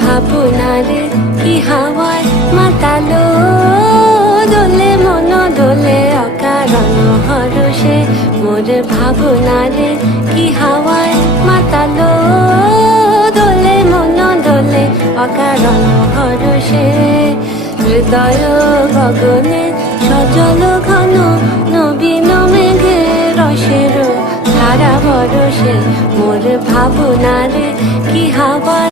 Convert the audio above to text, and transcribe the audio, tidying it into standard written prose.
ভাবনারে কি হাওয়ায় মাতালো, দোলে মন দোলে অকারণ হরষে। মোর ভাবনারে কি হাওয়ায় মাতালো, দোলে মন দোলে অকারণ হরষে। হৃদয় গগনে সজল ঘন নবীন মেঘে রসের ধারা বরষে। মোর ভাবনারে কি হাওয়া